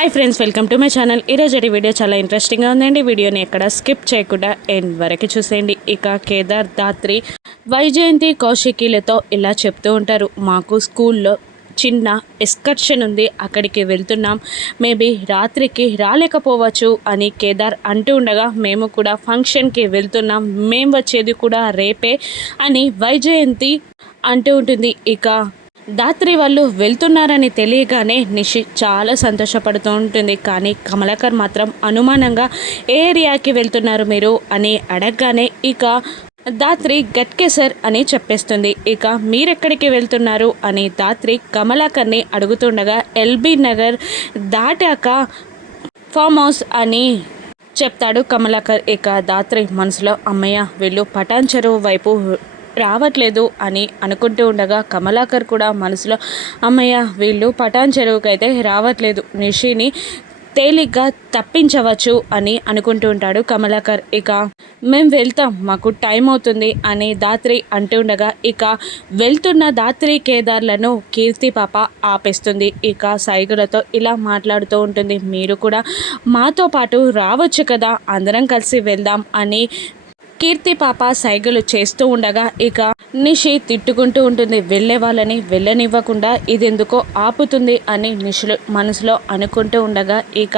Hi friends welcome to my channel ఈరోజు video చాలా ఇంట్రెస్టింగ్గా ఉందండి. వీడియోని ఎక్కడ స్కిప్ చేయకుండా ఎండ్ వరకు చూసేయండి. ఇక కేదార్ దాత్రి వైజయంతి కౌశికీలతో ఇలా చెప్తూ ఉంటారు. మాకు స్కూల్లో చిన్న ఎస్కర్షన్ ఉంది. అక్కడికి వెళ్తున్నాం. మేబీ రాత్రికి రాలేకపోవచ్చు అని కేదార్ అంటూ ఉండగా మేము కూడా ఫంక్షన్కి వెళ్తున్నాం. మేము వచ్చేది కూడా రేపే అని వైజయంతి అంటూ ఉంటుంది. ఇక దాత్రి వాళ్ళు వెళ్తున్నారని తెలియగానే నిషి చాలా సంతోషపడుతూ ఉంటుంది. కానీ కమలాకర్ మాత్రం అనుమానంగా ఏ ఏరియాకి వెళ్తున్నారు మీరు? అని అడగగానే ఇక దాత్రి గట్కేసర్ అని చెప్పేస్తుంది. ఇక మీరెక్కడికి వెళ్తున్నారు? అని దాత్రి కమలాకర్ని అడుగుతుండగా ఎల్బీ నగర్ దాటాక ఫామ్ హౌస్ అని చెప్తాడు కమలాకర్. ఇక దాత్రి మనసులో అమ్మయ్య వీళ్ళు పటాన్ చెరువు వైపు రావట్లేదు అని అనుకుంటూ ఉండగా కమలాకర్ కూడా మనసులో అమ్మయ్య వీళ్ళు పటాన్ చెరువుకైతే రావట్లేదు. నిషిని తేలిగ్గా తప్పించవచ్చు అని అనుకుంటూ ఉంటాడు కమలాకర్. ఇక మేము వెళ్తాం మాకు టైం అవుతుంది అని దాత్రి అంటూ ఉండగా ఇక వెళ్తున్న దాత్రి కేదార్లను కీర్తి పాప ఆపేస్తుంది. ఇక సైగులతో ఇలా మాట్లాడుతూ ఉంటుంది మీరు కూడా మాతో పాటు రావచ్చు కదా అందరం కలిసి వెళ్దాం అని కీర్తి పాప సైగలు చేస్తూ ఉండగా ఇక నిషి తిట్టుకుంటూ ఉంటుంది. వెళ్ళే వాళ్ళని వెళ్ళనివ్వకుండా ఇదెందుకో ఆపుతుంది అని నిషులు మనసులో అనుకుంటూ ఉండగా ఇక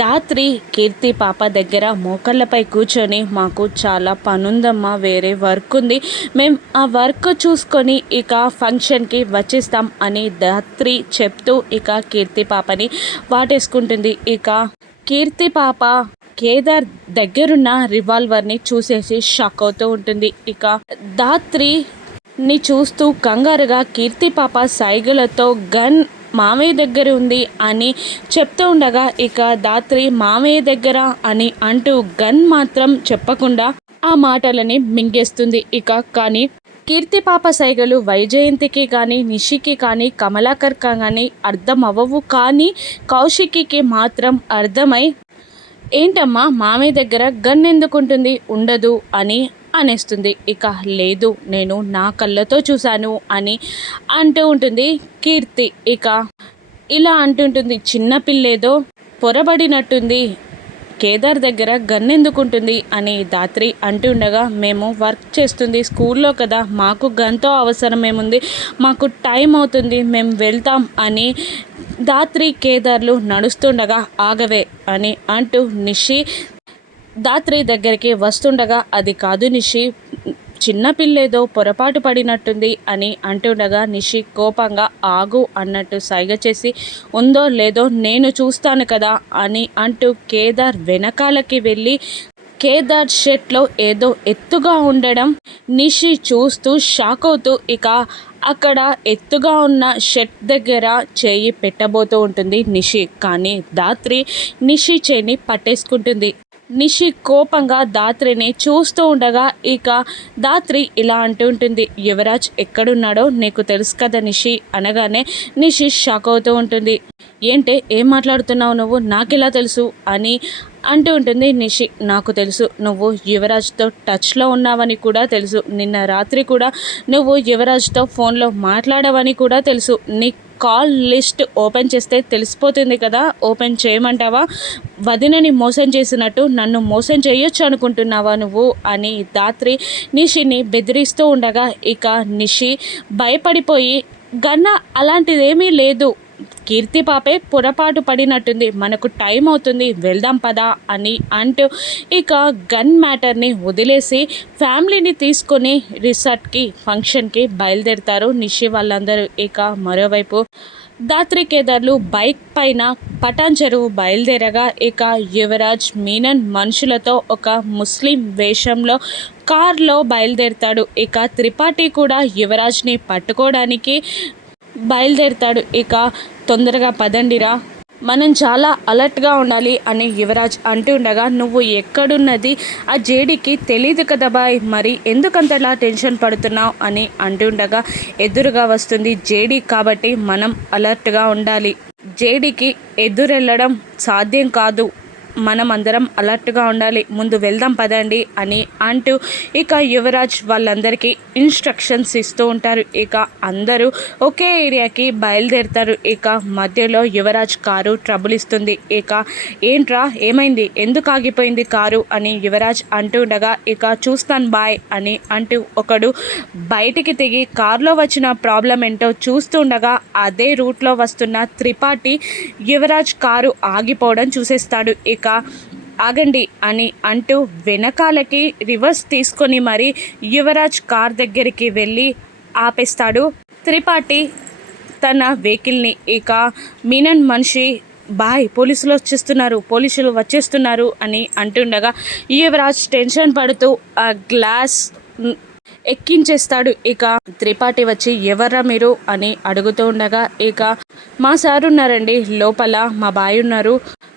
దాత్రి కీర్తి పాప దగ్గర మోకళ్ళపై కూర్చొని మాకు చాలా పనుందమ్మా వేరే వర్క్ ఉంది. మేము ఆ వర్క్ చూసుకొని ఇక ఫంక్షన్కి వచ్చేస్తాం అని దాత్రి చెప్తూ ఇక కీర్తి పాపని వాటేసుకుంటుంది. ఇక కీర్తి పాప కేదార్ దగ్గరున్న రివాల్వర్ని చూసేసి షాక్ అవుతూ ఉంటుంది. ఇక దాత్రి ని చూస్తూ కంగారుగా కీర్తి పాప సైగలతో గన్ మామయ్య దగ్గర ఉంది అని చెప్తూ ఉండగా ఇక దాత్రి మామయ్య దగ్గర అని అంటూ గన్ మాత్రం చెప్పకుండా ఆ మాటలని మింగేస్తుంది. ఇక కానీ కీర్తి పాప సైగలు వైజయంతికి కానీ నిషికి కానీ కమలాకర్ కానీ అర్థం అవ్వవు. కానీ కౌశికికి మాత్రం అర్థమై ఏంటమ్మా మామయ్య దగ్గర గన్ ఎందుకుంటుంది? ఉండదు అని అనేస్తుంది. ఇక లేదు నేను నా కళ్ళతో చూశాను అని అంటూ ఉంటుంది కీర్తి. ఇక ఇలా అంటుంటుంది చిన్న పిల్లేదో పొరబడినట్టుంది కేదార్ దగ్గర గన్ ఎందుకుంటుంది అని దాత్రి అంటుండగా మేము వర్క్ చేస్తుంది స్కూల్లో కదా మాకు గన్తో అవసరం ఏముంది మాకు టైం అవుతుంది మేము వెళ్తాం అని దాత్రి కేదార్లు నడుస్తుండగా ఆగవే అని అంటూ నిషి దాత్రి దగ్గరికి వస్తుండగా అది కాదు నిషి చిన్నపిల్లేదో పొరపాటు పడినట్టుంది అని అంటుండగా నిషి కోపంగా ఆగు అన్నట్టు సైగ చేసి ఉందో లేదో నేను చూస్తాను కదా అని అంటూ కేదార్ వెనకాలకి వెళ్ళి కేదార్ షెట్లో ఏదో ఎత్తుగా ఉండడం నిషి చూస్తూ షాక్ అవుతూ ఇక అక్కడ ఎత్తుగా ఉన్న షెట్ దగ్గర చేయి పెట్టబోతూ ఉంటుంది నిషి. కానీ దాత్రి నిషి చేయిని పట్టేసుకుంటుంది. నిషి కోపంగా దాత్రిని చూస్తూ ఉండగా ఇక దాత్రి ఇలా అంటుంటుంది యువరాజ్ ఎక్కడున్నాడో నీకు తెలుసు కదా నిషి అనగానే నిషి షాక్ అవుతూ ఉంటుంది. ఏంటే ఏం మాట్లాడుతున్నావు నువ్వు? నాకెలా తెలుసు? అని అంటూ ఉంటుంది నిషి నాకు తెలుసు నువ్వు యువరాజ్తో టచ్లో ఉన్నావని కూడా తెలుసు. నిన్న రాత్రి కూడా నువ్వు యువరాజ్తో ఫోన్లో మాట్లాడవని కూడా తెలుసు. నీ కాల్ లిస్ట్ ఓపెన్ చేస్తే తెలిసిపోతుంది కదా ఓపెన్ చేయమంటావా? వదినని మోసం చేసినట్టు నన్ను మోసం చేయొచ్చు అనుకుంటున్నావా నువ్వు? అని దాత్రి నిషిని బెదిరిస్తూ ఉండగా ఇక నిషి భయపడిపోయి గన్న అలాంటిదేమీ లేదు. కీర్తి పాపే పొరపాటు పడినట్టుంది. మనకు టైం అవుతుంది. వెళ్దాం పదా అని అంటూ ఇక గన్ మ్యాటర్ని వదిలేసి ఫ్యామిలీని తీసుకొని రిసార్ట్కి ఫంక్షన్కి బయలుదేరుతారు. నిషి వాళ్ళందరూ ఇక మరోవైపు దాత్రి కేదార్లు బైక్ పైన పటాన్ చెరువు బయలుదేరగా ఇక యువరాజ్ మీనన్ మనుషులతో ఒక ముస్లిం వేషంలో కార్లో బయలుదేరుతాడు. ఇక త్రిపాఠి కూడా యువరాజ్ని పట్టుకోవడానికి బయలుదేరుతాడు. ఇక తొందరగా పదండిరా. మనం చాలా అలర్ట్గా ఉండాలి అని యువరాజ్ అంటుండగా నువ్వు ఎక్కడున్నది? ఆ జేడికి తెలియదు కదా బాయ్. మరి ఎందుకంతలా టెన్షన్ పడుతున్నావు? అని అంటుండగా ఎదురుగా వస్తుంది జేడి కాబట్టి మనం అలర్ట్గా ఉండాలి. జేడికి ఎదురెళ్ళడం సాధ్యం కాదు. మనం అందరం అలర్ట్గా ఉండాలి. ముందు వెళ్దాం పదండి అని అంటూ ఇక యువరాజ్ వాళ్ళందరికీ ఇన్స్ట్రక్షన్స్ ఇస్తూ ఉంటారు. ఇక అందరూ ఒకే ఏరియాకి బయలుదేరుతారు. ఇక మధ్యలో యువరాజ్ కారు ట్రబుల్ ఇస్తుంది. ఇక ఏంట్రా ఏమైంది? ఎందుకు ఆగిపోయింది కారు? అని యువరాజ్ అంటూ ఉండగా ఇక చూస్తాను బాయ్ అని అంటూ ఒకడు బయటికి దిగి కారులో వచ్చిన ప్రాబ్లం ఏంటో చూస్తుండగా అదే రూట్లో వస్తున్న త్రిపాఠి యువరాజ్ కారు ఆగిపోవడం చూసేస్తాడు. ఇక ఆగండి అని అంటూ వెనకాలకి రివర్స్ తీసుకొని మరి యువరాజ్ కార్ దగ్గరికి వెళ్ళి ఆపేస్తాడు. త్రిపాఠి తన వెహికల్ని ఇక మీనన్ మనిషి బాయ్ పోలీసులు వచ్చేస్తున్నారు పోలీసులు వచ్చేస్తున్నారు అని అంటుండగా యువరాజ్ టెన్షన్ పడుతూ ఆ గ్లాస్ ఎక్కించేస్తాడు. ఇక త్రిపాఠి వచ్చి ఎవర్రా మీరు? అని అడుగుతూ ఉండగా ఇక మా సార్ ఉన్నారండి. లోపల మా బాయ్ ఉన్నారు.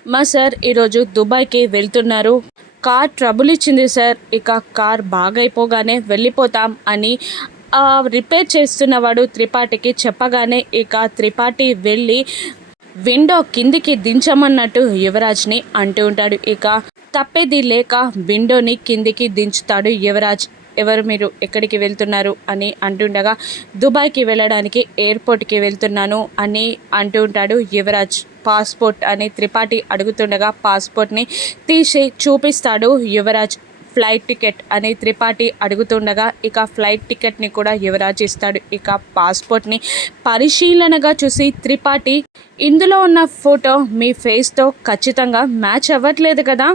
మా సార్ ఈరోజు దుబాయ్కి వెళ్తున్నారు. కార్ ట్రబుల్ ఇచ్చింది సార్. ఇక కార్ బాగైపోగానే వెళ్ళిపోతాం అని రిపేర్ చేస్తున్నవాడు త్రిపాఠికి చెప్పగానే ఇక త్రిపాఠి వెళ్ళి విండో కిందికి దించమన్నట్టు యువరాజ్ని అంటూ ఉంటాడు. ఇక తప్పేది లేక విండోని కిందికి దించుతాడు యువరాజ్. ఎవరు మీరు ఎక్కడికి వెళ్తున్నారు అని అంటుండగా దుబాయ్కి వెళ్ళడానికి ఎయిర్పోర్ట్కి వెళ్తున్నాను అని అంటూ ఉంటాడు యువరాజ్. పాస్పోర్ట్ అని త్రిపాఠి అడుగుతుండగా పాస్పోర్ట్ని తీసి చూపిస్తాడు యువరాజ్. ఫ్లైట్ టికెట్ అని త్రిపాఠి అడుగుతుండగా ఇక ఫ్లైట్ టికెట్ని కూడా యువరాజ్ ఇస్తాడు. ఇక పాస్పోర్ట్ని పరిశీలనగా చూసి త్రిపాఠి ఇందులో ఉన్న ఫోటో మీ ఫేస్తో ఖచ్చితంగా మ్యాచ్ అవ్వట్లేదు కదా?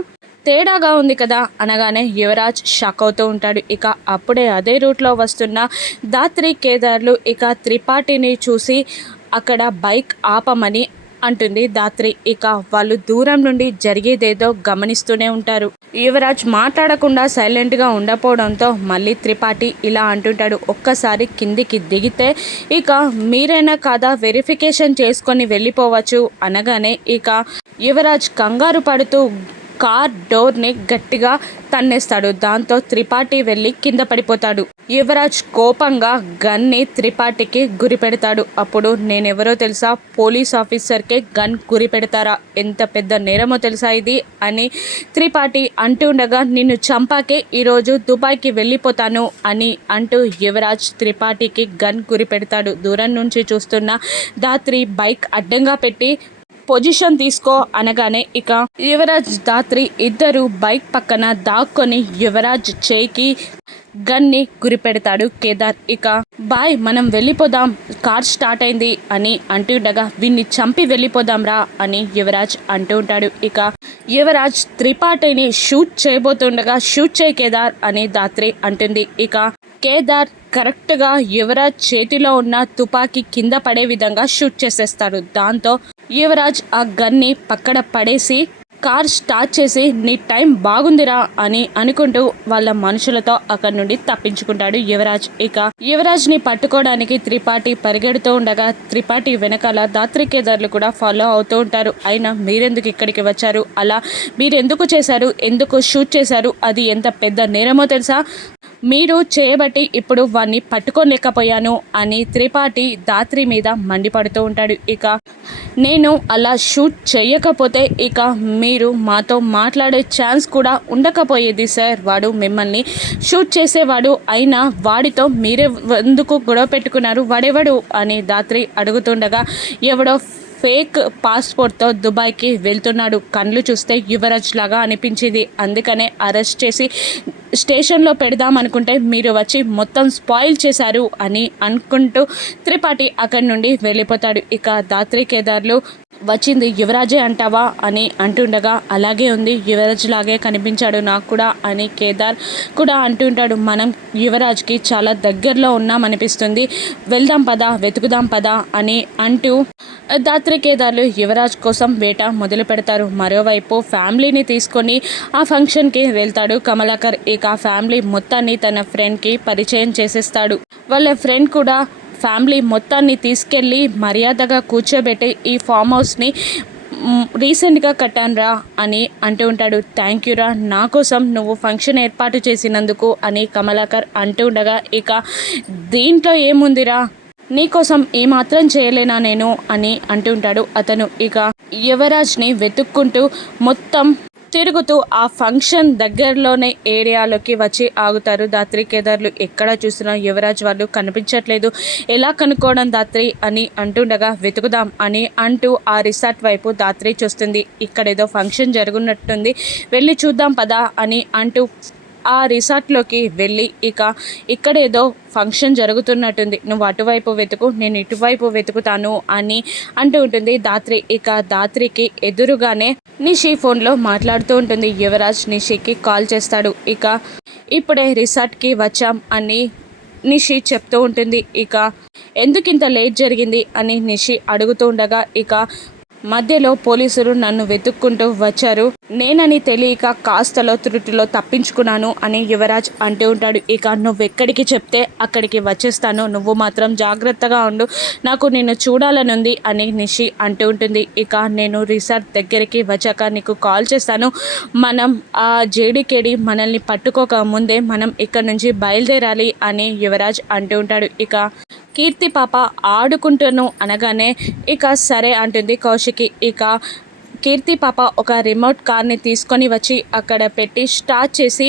తేడాగా ఉంది కదా అనగానే యువరాజ్ షాక్ అవుతూ ఉంటాడు. ఇక అప్పుడే అదే రూట్లో వస్తున్న దాత్రి కేదార్లు ఇక త్రిపాఠిని చూసి అక్కడ బైక్ ఆపమని అంటుంది దాత్రి ఇక వాళ్ళు దూరం నుండి జరిగేదేదో గమనిస్తూనే ఉంటారు. యువరాజ్ మాట్లాడకుండా సైలెంట్గా ఉండపోవడంతో మళ్ళీ త్రిపాఠి ఇలా అంటుంటాడు. ఒక్కసారి కిందికి దిగితే ఇక మీరైనా కాదా వెరిఫికేషన్ చేసుకొని వెళ్ళిపోవచ్చు అనగానే ఇక యువరాజ్ కంగారు పడుతూ కార్ డోర్ని గట్టిగా తన్నేస్తాడు. దాంతో త్రిపాఠి వెళ్ళి కింద పడిపోతాడు. యువరాజ్ కోపంగా గన్ని త్రిపాఠికి గురి పెడతాడు. అప్పుడు నేనెవరో తెలుసా? పోలీస్ ఆఫీసర్కే గన్ గురి పెడతారా? ఎంత పెద్ద నేరమో తెలుసా ఇది? అని త్రిపాఠి అంటూ ఉండగా నిన్ను చంపాకే ఈరోజు దుబాయ్కి వెళ్ళిపోతాను అని అంటూ యువరాజ్ త్రిపాఠికి గన్ గురి పెడతాడు. దూరం నుంచి చూస్తున్న దాత్రి బైక్ అడ్డంగా పెట్టి పొజిషన్ తీసుకో అనగానే ఇక యువరాజ్ దాత్రి ఇద్దరు బైక్ పక్కన దాక్కొని యువరాజ్ చేయికి గన్ని గురిపెడతాడు కేదార్. ఇక బాయ్ మనం వెళ్ళిపోదాం. కార్ స్టార్ట్ అయింది అని అంటుండగా వీన్ని చంపి వెళ్ళిపోదాం రా అని యువరాజ్ అంటూ ఉంటాడు. ఇక యువరాజ్ త్రిపాఠిని షూట్ చేయబోతుండగా షూట్ చేయి కేదార్ అని దాత్రి అంటుంది. ఇక కేదార్ కరెక్ట్గా యువరాజ్ చేతిలో ఉన్న తుపాకీ కింద పడే విధంగా షూట్ చేసేస్తాడు. దాంతో యువరాజ్ ఆ గన్ని పక్కన పడేసి కార్ స్టార్ట్ చేసి నీ టైం బాగుందిరా అని అనుకుంటూ వాళ్ళ మనుషులతో అక్కడి నుండి తప్పించుకుంటాడు యువరాజ్. ఇక యువరాజ్ని పట్టుకోవడానికి త్రిపాఠి పరిగెడుతూ ఉండగా త్రిపాఠి వెనకాల దాత్రికేదారులు కూడా ఫాలో అవుతూ ఉంటారు. అయినా మీరెందుకు ఇక్కడికి వచ్చారు? అలా మీరెందుకు చేశారు? ఎందుకు షూట్ చేశారు? అది ఎంత పెద్ద నేరమో తెలుసా? మీరు చేయబట్టి ఇప్పుడు వాడిని పట్టుకోలేకపోయాను అని త్రిపాఠి దాత్రి మీద మండిపడుతూ ఉంటాడు. ఇక నేను అలా షూట్ చేయకపోతే ఇక మీరు మాతో మాట్లాడే ఛాన్స్ కూడా ఉండకపోయేది సార్. వాడు మిమ్మల్ని షూట్ చేసేవాడు అయినా వాడితో మీరే ఎందుకు గొడవ పెట్టుకున్నారు? వాడెవడు? అని దాత్రి అడుగుతుండగా ఎవడో ఫేక్ పాస్పోర్ట్తో దుబాయ్కి వెళ్తున్నాడు. కళ్ళు చూస్తే యువరాజ్ లాగా అనిపించింది. అందుకనే అరెస్ట్ చేసి స్టేషన్లో పెడదాం అనుకుంటే మీరు వచ్చి మొత్తం స్పాయిల్ చేశారు అని అనుకుంటూ త్రిపాఠి అక్కడి నుండి వెళ్ళిపోతాడు. ఇక దాత్రి కేదార్లు వచ్చింది యువరాజే అంటావా? అని అంటుండగా అలాగే ఉంది యువరాజ్ లాగే కనిపించాడు నాకు కూడా అని కేదార్ కూడా అంటుంటాడు. మనం యువరాజ్కి చాలా దగ్గరలో ఉన్నామనిపిస్తుంది. వెళ్దాం పదా వెతుకుదాం పదా అని అంటూ దాత్రి కేదార్లు యువరాజ్ కోసం వేట మొదలు పెడతారు. మరోవైపు ఫ్యామిలీని తీసుకొని ఆ ఫంక్షన్కి వెళ్తాడు కమలాకర్. ఇక ఫ్యామిలీ మొత్తాన్ని తన ఫ్రెండ్కి పరిచయం చేసేస్తాడు. వాళ్ళ ఫ్రెండ్ కూడా ఫ్యామిలీ మొత్తాన్ని తీసుకెళ్ళి మర్యాదగా కూర్చోబెట్టి ఈ ఫామ్ హౌస్ని రీసెంట్గా కట్టానురా అని అంటూ ఉంటాడు. థ్యాంక్ యూరా నా కోసం నువ్వు ఫంక్షన్ ఏర్పాటు చేసినందుకు అని కమలాకర్ అంటూ ఉండగా ఇక దీంట్లో ఏముందిరా? నీకోసం ఏమాత్రం చేయలేనా నేను? అని అంటుంటాడు అతను. ఇక యువరాజ్ని వెతుక్కుంటూ మొత్తం తిరుగుతూ ఆ ఫంక్షన్ దగ్గరలోనే ఏరియాలోకి వచ్చి ఆగుతారు. దాత్రి కేదార్లు ఎక్కడ చూసినా యువరాజ్ వాళ్ళు కనిపించట్లేదు. ఎలా కనుక్కోవడం దాత్రి అని అంటుండగా వెతుకుదాం అని అంటూ ఆ రిసార్ట్ వైపు దాత్రి చూస్తుంది. ఇక్కడ ఏదో ఫంక్షన్ జరుగున్నట్టుంది వెళ్ళి చూద్దాం పదా అని అంటూ ఆ రిసార్ట్లోకి వెళ్ళి ఇక ఇక్కడ ఏదో ఫంక్షన్ జరుగుతున్నట్టుంది. నువ్వు అటువైపు వెతుకు నేను ఇటువైపు వెతుకుతాను అని అంటూ ఉంటుంది. దాత్రి ఇక దాత్రికి ఎదురుగానే నిషి ఫోన్లో మాట్లాడుతూ ఉంటుంది. యువరాజ్ నిషికి కాల్ చేస్తాడు. ఇక ఇప్పుడే రిసార్ట్కి వచ్చాం అని నిషి చెప్తూ ఉంటుంది. ఇక ఎందుకింత లేట్ జరిగింది అని నిషి అడుగుతూ ఉండగా ఇక మధ్యలో పోలీసులు నన్ను వెతుక్కుంటూ వచ్చారు. నేనని తెలియక కాస్తలో త్రుటిలో తప్పించుకున్నాను అని యువరాజ్ అంటూ ఉంటాడు. ఇక నువ్వెక్కడికి చెప్తే అక్కడికి వచ్చేస్తాను. నువ్వు మాత్రం జాగ్రత్తగా ఉండు. నాకు నిన్ను చూడాలనుంది అని నిషి అంటూ ఉంటుంది. ఇక నేను రిసార్ట్ దగ్గరికి వచ్చాక నీకు కాల్ చేస్తాను. మనం ఆ జేడికేడి మనల్ని పట్టుకోక ముందే మనం ఇక్కడ నుంచి బయలుదేరాలి అని యువరాజ్ అంటూ ఉంటాడు. ఇక కీర్తి పాప ఆడుకుంటాను అనగానే ఇక సరే అంటుంది కౌశికి. ఇక కీర్తి పాప ఒక రిమోట్ కార్ని తీసుకొని వచ్చి అక్కడ పెట్టి స్టార్ట్ చేసి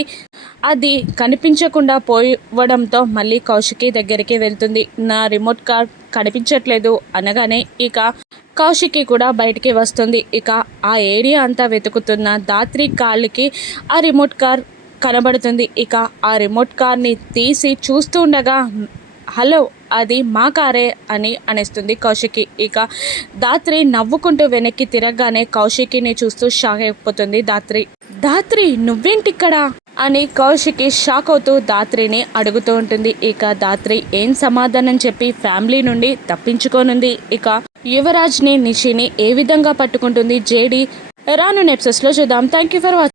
అది కనిపించకుండా పోవడంతో మళ్ళీ కౌశికి దగ్గరికి వెళ్తుంది. నా రిమోట్ కార్ కనిపించట్లేదు అనగానే ఇక కౌశికి కూడా బయటికి వస్తుంది. ఇక ఆ ఏరియా అంతా వెతుకుతున్న దాత్రి కాళ్ళకి ఆ రిమోట్ కార్ కనబడుతుంది. ఇక ఆ రిమోట్ కార్ని తీసి చూస్తుండగా హలో అది మా కారే అని అనేస్తుంది కౌశికి. ఇక దాత్రి నవ్వుకుంటూ వెనక్కి తిరగగానే కౌశికిని చూస్తూ షాక్ అయిపోతుంది దాత్రి దాత్రి నువ్వేంటిక్కడ? అని కౌశికి షాక్ అవుతూ దాత్రిని అడుగుతూ ఉంటుంది. ఇక దాత్రి ఏం సమాధానం చెప్పి ఫ్యామిలీ నుండి తప్పించుకోనుంది. ఇక యువరాజ్ని నిషిని ఏ విధంగా పట్టుకుంటుంది? జేడి రాను నెప్సెస్లో చూద్దాం. Thank you for watching